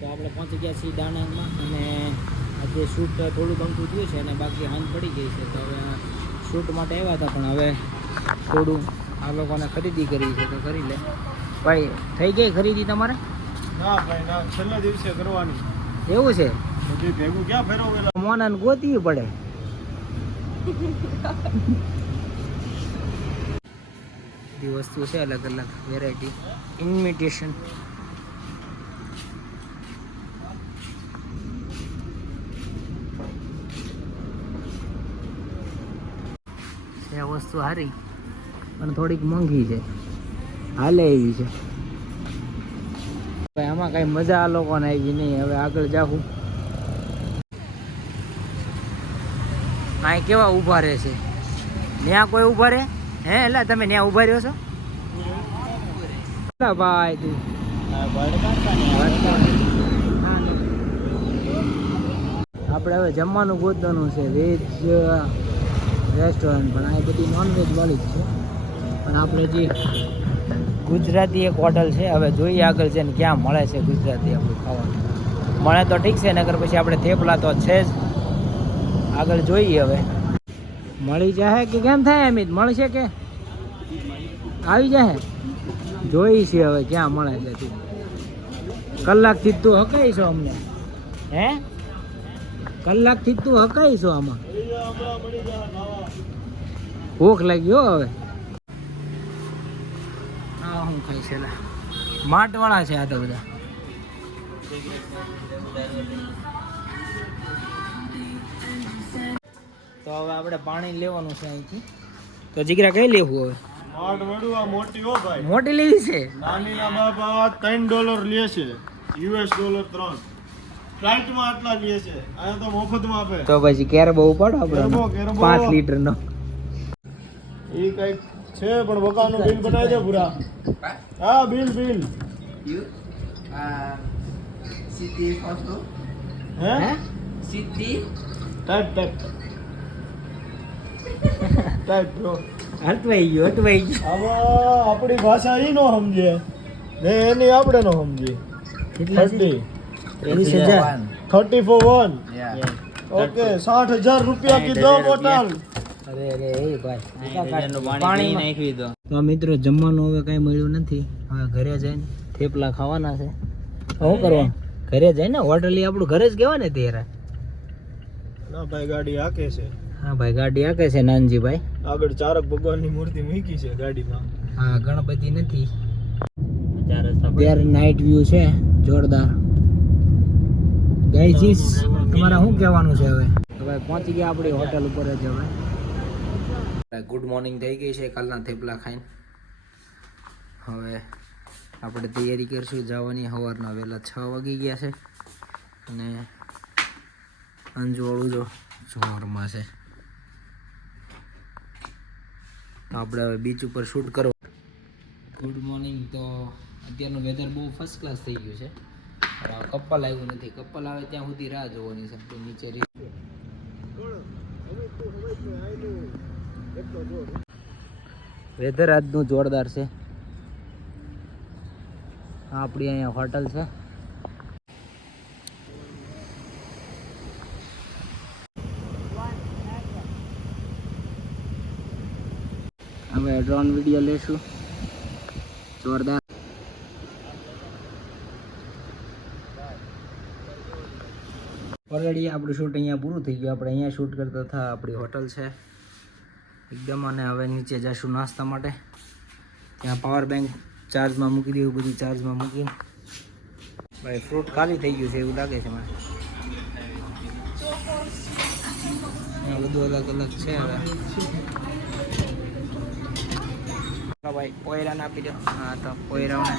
તો આપણે પહોંચી ગયા છીએ દાણંગમાં અને આજે શૂટ થોડું ગમતું થયું છે અને બાકી હાંજ પડી ગઈ છે. તો હવે શૂટ માટે આવ્યા હતા પણ હવે થોડું આ લોકોને ખરીદી કરી છે તો કરી લે. ભાઈ થઈ ગઈ ખરીદી તમારે? ના ભાઈ ના, છેલ્લા દિવસે કરવાની. એવું છે? બધી ભેગું ક્યાં ફેરવેલા? મોનાને ગોતવી પડે. બધી વસ્તુ છે અલગ અલગ વેરાયટી. ઇન્વિટેશન છે, વસ્તુ સારી પણ થોડીક મોંઘી છે, હાલે એવી છે. ભાઈ આમાં કઈ મજા આ લોકોને આવી નહીં. હવે આગળ જાવું. અહીં કેવા ઊભા રહે છે? ત્યાં કોઈ ઊભા રહે હે? એટલે તમે ત્યાં ઊભા રહ્યો છો ભાઈ? તું આપણે હવે જમવાનું ગોતવાનું છે. વેજ રેસ્ટોરન્ટ પણ આ બધી નોનવેજ વાળી જ છે. પણ આપણે જે ગુજરાતી એક હોટલ છે, હવે જોઈએ આગળ છે ને ક્યાં મળે છે ગુજરાતી આપણું ખાવાનું. મળે તો ઠીક છે, નગર પછી આપણે થેપલા તો છે જ. આગળ જોઈએ હવે મળી જાય કે કેમ થાય. અમિત મળશે કે આવી જાય? જોઈ છે હવે ક્યાં મળે છે. તું કલાકથી તું હકાઈશો અમને? હે કલાકથી તું હકાઈશો આમાં? ભૂખ લાગી હો હવે. હા હું ખાઈ છે માટવાળા છે આ તો બધા. તો હવે આપણે પાણી લેવાનું છે અહીંથી. તો જીગરા કઈ લેવું હવે? માટ વડું આ મોટી હો ભાઈ. મોટી લેવી છે? નાની ના બાપા $3 લે છે, US $3. ફ્લાઇટમાં આટલા લે છે, અહીંયા તો મફતમાં આપે. તો પછી કેર બહુ પડો આપણે કેરબો. 5 લીટર નો. એ કઈક છે પણ બકાનું બિલ બનાવી દે પૂરા. હા બિલ City photo. હે City. Type bro. હટવાઈ ગયો. આમાં આપણી ભાષા ઈ નો સમજે ને એની આપણે નો સમજીએ. કેટલા છે? 30,000. 30 for 1. Yeah. ઓકે 60,000 રૂપિયા કીધો ટોટલ. અરે એ ભાઈ પાણી નાખી દો. તો મિત્રો જમવાનું હવે કઈ મળ્યું નથી. હવે ઘરે જઈને થેપલા ખાવાના છે. શું કરવાનું? ઘરે જઈને હોટલ આપણું ઘરે જ કહેવાય ને ત્યારે. ના ભાઈ ગાડી હાકે છે. હા ભાઈ ગાડી હાકે છે નાનજીભાઈ. આગળ ચારક ભગવાનની મૂર્તિ મૂકી છે ગાડીમાં. હા ગણપતિ નથી. ત્યારે નાઇટ વ્યૂ છે જોરદાર. ગાઈઝ તમારે શું કહેવાનું છે હવે? હવે પહોંચી ગયા આપણી હોટલ ઉપર જ. હવે ગુડ મોર્નિંગ થઈ ગઈ છે કાલના થેપલા ખાઈને. હવે આપણે તૈયારી કરીશું જવાની. સવારના વહેલા 6 વાગી ગયા છે અને અંજવાળું જો જોરમાં છે. તો આપણે હવે બીચ ઉપર શૂટ કરો. Good morning. તો અત્યારનું વેધર બહુ ફર્સ્ટ ક્લાસ થઈ ગયું છે. કપલ આવ્યું નથી. કપલ આવે ત્યાં સુધી રાહ જોવાની છે. નીચે વેધર આજનું જોરદાર છે. આપણી અહીંયા હોટલ છે. હવે ડ્રોન વિડીયો લેશું જોરદાર. ઓલરેડી આપણું શૂટ અહીંયા પૂરું થઈ ગયું. આપણે અહીંયા શૂટ કરતા હતા. આપણી હોટલ છે એકદમ. અને હવે નીચે જઈશું નાસ્તા માટે. ત્યાં પાવર બેંક ચાર્જમાં મૂકી દેવું. બધું ચાર્જમાં મૂકી. ભાઈ ફ્રૂટ ખાલી થઈ ગયું છે એવું લાગે છે મને. બધું અલગ અલગ છે. હવે ભાઈ પોયરાને આપી દો. હા તો પોયરાઓને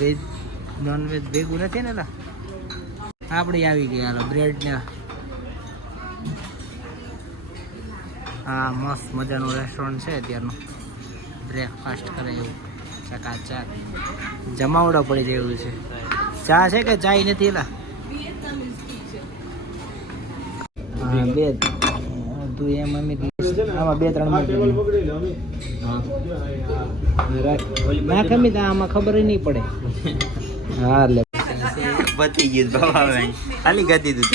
વેજ નોનવેજ ભેગું નથી ને? આપણી આવી ગઈ. હાલો બ્રેડ ને. હા મસ્ત મજાનું રેસ્ટોરન્ટ છે અત્યારનું. બ્રેકફાસ્ટ કરે એવું ચકાચક. જમાવડો પડી જાય એવું છે. ચા છે કે ચાય નથી? એલા હા બે તું એમ અમિત આમાં 2-3 આ ટેબલ મૂકી પકડી લે અમે દે. નાખ અમિત આમાં ખબર ય નહીં પડે. હા લે બતી ગયું બાબા ભાઈ ખાલી ગતી તું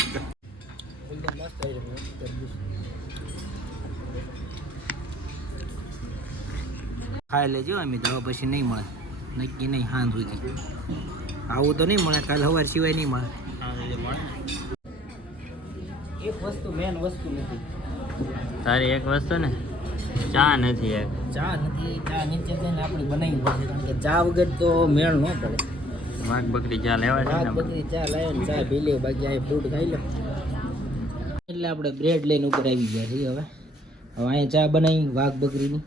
ખાઈ લેજો અમિત, હવે પછી નહીં મળે, નક્કી નહીં. હાન સુધી આવું તો નહીં મળે, કાલ સવાર સિવાય નહીં મળે. એક વસ્તુ મેન વસ્તુ નથી. તારી એક વસ્તુ ને ચા નથી એક ચા નથી. ચા નીચે જઈને આપણે બનાવી પડશે, કારણ કે ચા વગર તો મેળ ન પડે. વાઘ બકરી ચા લેવા છે ભાત ને બકરી ચા લાવે ને ચા પી લે, બાકી આ ફ્રૂટ ખાઈ લે. એટલે આપણે બ્રેડ લઈને ઉપર આવી ગયા છીએ. હવે અહીંયા ચા બનાવી વાઘ બકરીની.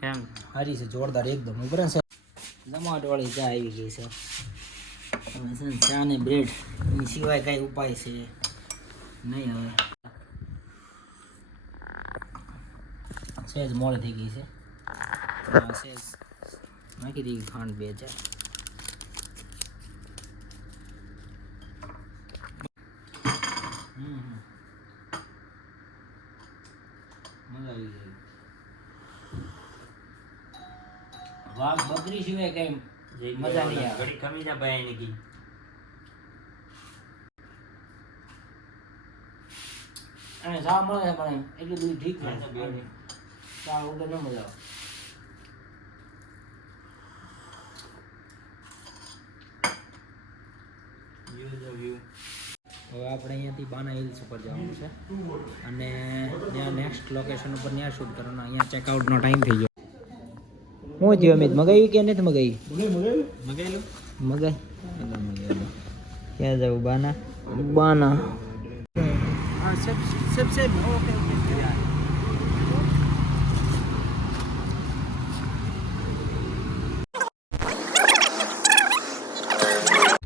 કેમ સારી છે, જોરદાર એકદમ. ઉપર છે જમાવટ વાળી ચા આવી ગઈ છે. હવે છે ને ચા ને બ્રેડ એની સિવાય કઈ ઉપાય છે નહીં. હવે સહેજ મોડ થઈ ગઈ છે. સહેજ નાખી દીધી ખાંડ 2 ચા. મજા આવી ગઈ. વાઘ બકરી સિવાય કઈ મજા નહીં આવે. ઘડી ખમી જા ભાઈ એની કી અને ચા મળે છે પણ એટલું બધું ઠીક છે. ચા વગર ન મજા આવે. હવે આપણે અહીંયાથી બાના હિલ્સ ઉપર જવાનું છે અને ત્યાં નેક્સ્ટ લોકેશન ઉપર ત્યાં શૂટ કરવાનું. અહીંયા ચેકઆઉટનો ટાઈમ થઈ ગયો. શું થયું અમિત, મગાવી કે નથી મગાવી? મગાયેલું મગાઈ ક્યાં જવું? બાના બાના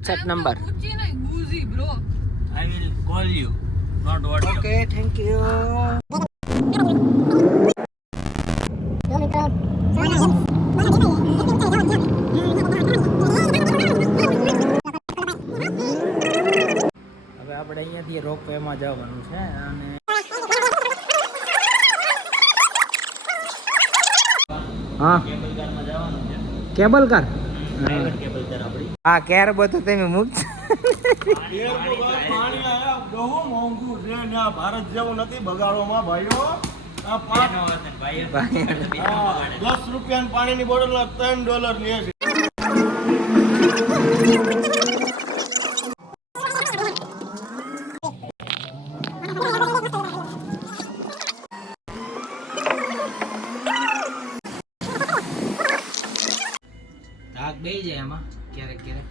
set number. I will call you, not WhatsApp. Okay, thank you. હવે આપણે અહીંયાથી રોપવેમાં જવાનું છે અને હા કેબલ કાર. હા કેર બધું તમે મૂકજો. પાણી આયા બહુ મોંઘું છે ને, આ ભારત જેવું નથી બગાડવામાં ભાઈઓ. આ પાંચ- ભાઈ હા, 10 રૂપિયાની પાણીની બોટલ $3 લે છે. થાક બેસી જાય આમાં ક્યારેક ક્યારેક,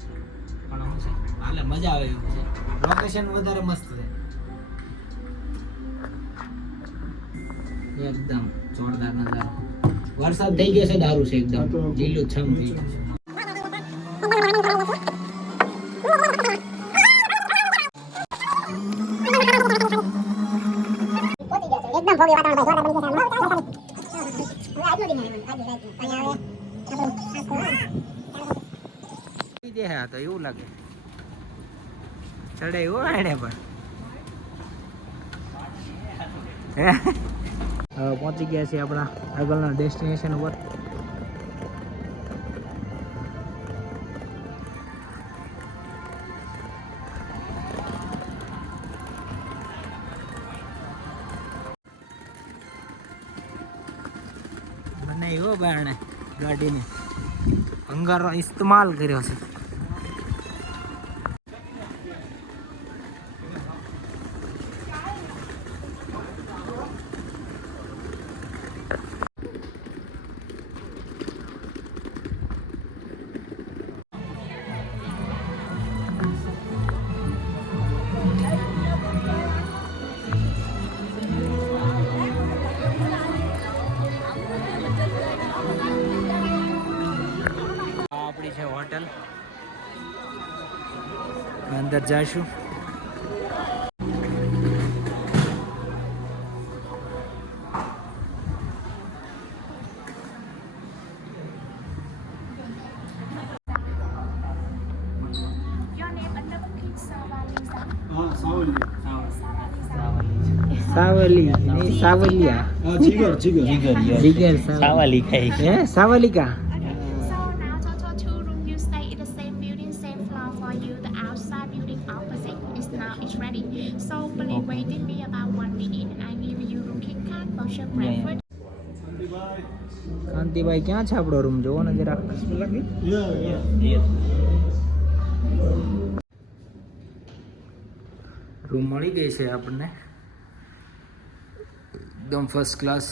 પણ શું છે હાલે મજા આવે એવું છે. લોકેશન વધારે મસ્ત છે, એકદમ જોરદાર નજારો. વરસાદ થઈ ગયો છે, દારૂ છે એકદમ લીલું છમ થઈ ગયું છે. એકદમ ભવ્ય વાતાવરણ દે હા તો એવું લાગે ચડે એવું એને પણ. હવે પહોંચી ગયા છીએ આપણા આગળના ડેસ્ટિનેશન ઉપર. બનાવ્યો બારણે ગાડીને ભંગારનો ઇસ્તેમાલ કર્યો છે. આપણી છે હોટલ, અંદર જઈશું. સાવલી નહીં સાવલિયા હા જીગર જીગર સાવાલી ખાઈ હે સાવલિકા So now total 2 room you stay in the same building, same floor for you. The outside building opposite is now it's ready. So please waiting me about 1 minute and I give you room key card voucher breakfast. Kantibhai ક્યાં છે આપણો room જોવો ને જરાક room મળી ગઈ છે આપણને એકદમ ફર્સ્ટ ક્લાસ